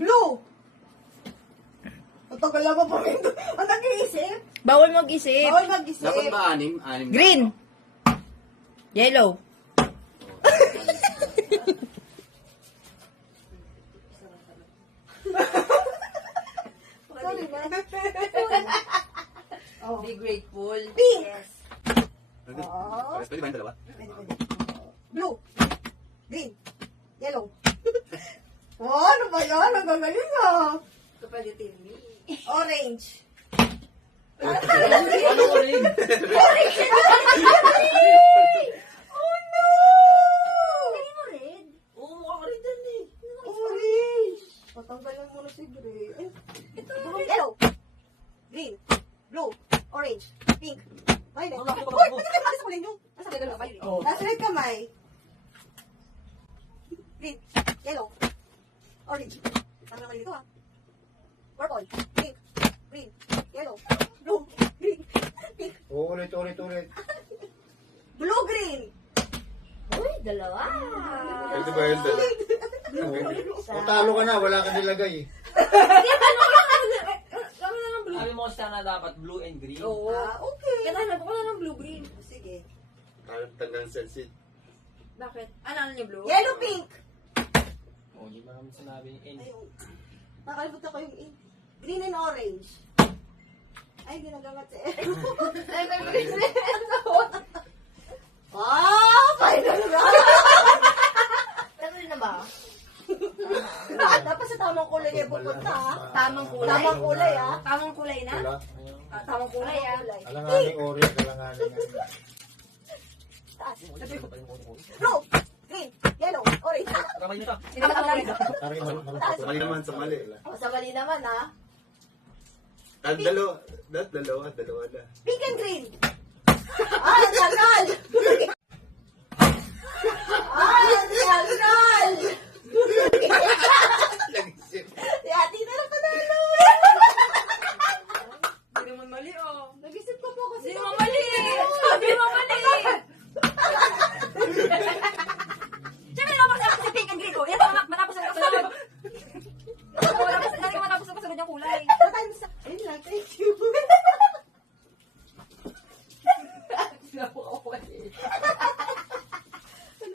Blue. Ang tagal lang pa rin. Ang nag-iisip. Bawal mag-isip. Bawal mag-isip. Dapat ba anim? Anim. Green. Yellow. Sorry ba? Oh. Be grateful. Pink. Yes. Oh. Pwede ba yung dalawa? Blue. Green. Yellow. Oh, ano ba yan? Ang gagaling ah. Kapag TV. Orange. Ano ko rin? Oh no! Hindi mo red. Oo, mukha ka rin dyan eh. Orange. Patanggalan mo na si Gray. Ay, ito. Yellow. Green. Blue. Orange. Pink. Violet. Wala ko, Uy, wala ko. pati kayo sa kulay nyo. Nasa gano'n kamay. Oh. Nasa red kamay. Green. Yellow. Orange. Tama naman dito ha. Purple. Pink. Green. Yellow. Blue. Green. Pink. Ulit. Blue. Green. Uy, dalawa. Ito ba yun? Kung talo ka na, wala ka nilagay eh. Sabi mo kasi na dapat blue and green. Oo. Okay. Kaya ko na ng blue-green. Sige. Tandang sensit. Bakit? Ano niya blue? Yellow. Pink. Oo, di ba naman sinabi yung end? Ayun. Nakalimutan ko yung ink. Green and orange. Ay, ginagamit si Eric. Ah! Final round! Ano na ba? Dapat sa tamang kulay kayo pupunta, ha? Tamang kulay? Tamang kulay, ha? Tamang kulay na? Wala. Tamang kulay, ah. Alanganing orange, alanganing. Taas. Blue, green, yellow, orange. Kamay nito. Hindi naman kulay. Parang Mali naman sa mali. O, sa mali naman, ha? Dalawa na. Pink and green. Ah, ang tagal! Ah, ang tagal! Si Ate na lang panalo. Hindi naman mali, oh. Nag-isip ko po kasi. Hindi naman mali. Sabi mo mali. Siyempre naman matapos si pink and green ko. Yan, matapos ang kasunod. Matapos ang kasunod yung kulay. Ayun lang, thank you.